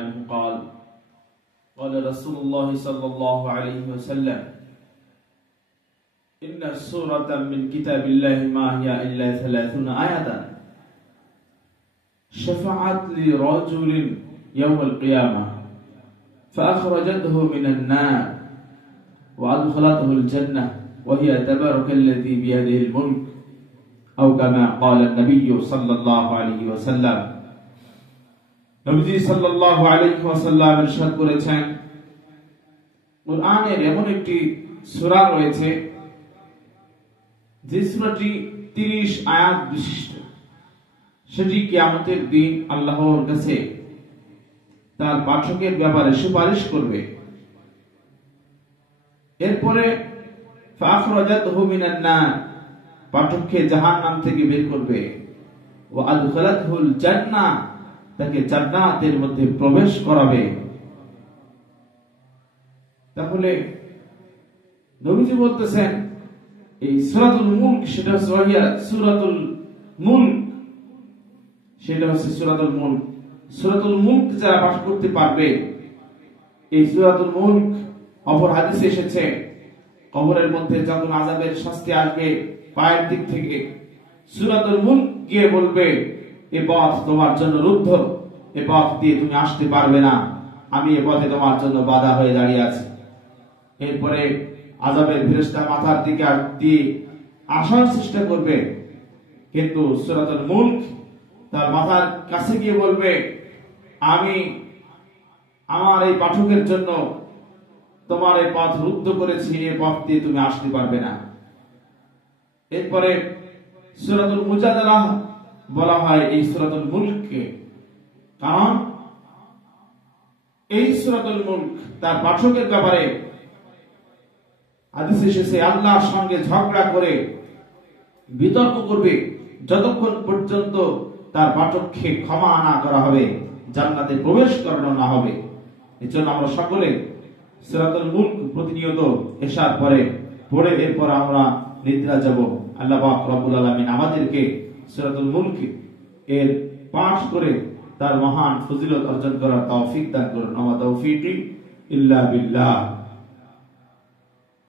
عنه قال قال رسول الله صلى الله عليه وسلم إن سورة من كتاب الله ما هي إلا 30 آية شفعت لرجل يوم القيامة فأخرجته من النار وأدخلته الجنة وهي تبارك الذي بيده الملك أو كما قال النبي صلى الله عليه وسلم নবীজি সাল্লাল্লাহু আলাইহি ওয়াসাল্লাম ইরশাদ করেছেন কুরআনের এমন একটি সূরা রয়েছে যে সূরাটি 30 আয়াত বিশিষ্ট সেটি কিয়ামতের দিন আল্লাহর কাছে তার পাঠকের ব্যাপারে সুপারিশ করবে এরপরে ফাখরাজাতহু মিনান নার পাঠককে জাহান্নাম থেকে বের করবে ওয়া আদখালাতহুল জান্নাহ তাকে জান্নাতের মধ্যে প্রবেশ করাবে তাহলে নবীজি বলতেছেন এই সূরাতুল মুলক সেটা সূরাতুল মুলক সেটা হচ্ছে সূরাতুল মুলক যারা পাঠ করতে পারবে এই সূরাতুল মুলক অপর হাদিসে এসেছে কবরের মধ্যে যখন আযাবের শাস্তি আসবে পায়ের দিক থেকে সূরাতুল মুলক গিয়ে বলবে এ পথ তোমার জন্য রুদ্ধ এ পথ দিয়ে তুমি আসতে পারবে না আমি এ পথে তোমার জন্য বাধা হয়ে দাঁড়িয়ে আছি এরপরে আযাবের ফেরেশতা মাথার দিকে দিয়ে আসার চেষ্টা করবে কিন্তু সূরাতুল মুলক তার মাথার কাছে গিয়ে বলবে আমি আমার এই পাঠকের জন্য তোমার এই পথ রুদ্ধ করেছি এই পথ দিয়ে তুমি আসতে পারবে না এরপরে সূরাতুল মুজাদালা বলা হয় এই সূরাতুল মুলককে কারণ এই সূরাতুল মুলক তার পাঠকের ব্যাপারে হাদিসে এসেছে আল্লাহর সঙ্গে ঝগড়া করে বিতর্ক করবে যতক্ষণ পর্যন্ত তার পাঠককে ক্ষমা না করা হবে জান্নাতে প্রবেশ করানো না হবে এজন্য আমরা সকলে সূরাতুল মুলক প্রতিনিয়ত এশার পরে পড়ে এরপর আমরা নিদ্রা যাব আল্লাহ পাক রব্বুল আলামিন আমাদেরকে সূরাতুল মুলক এর পাঠ করে তার মহান ফজিলত অর্জন করার তৌফিক দান করুন আমা তৌফিকি ইল্লা বিল্লাহ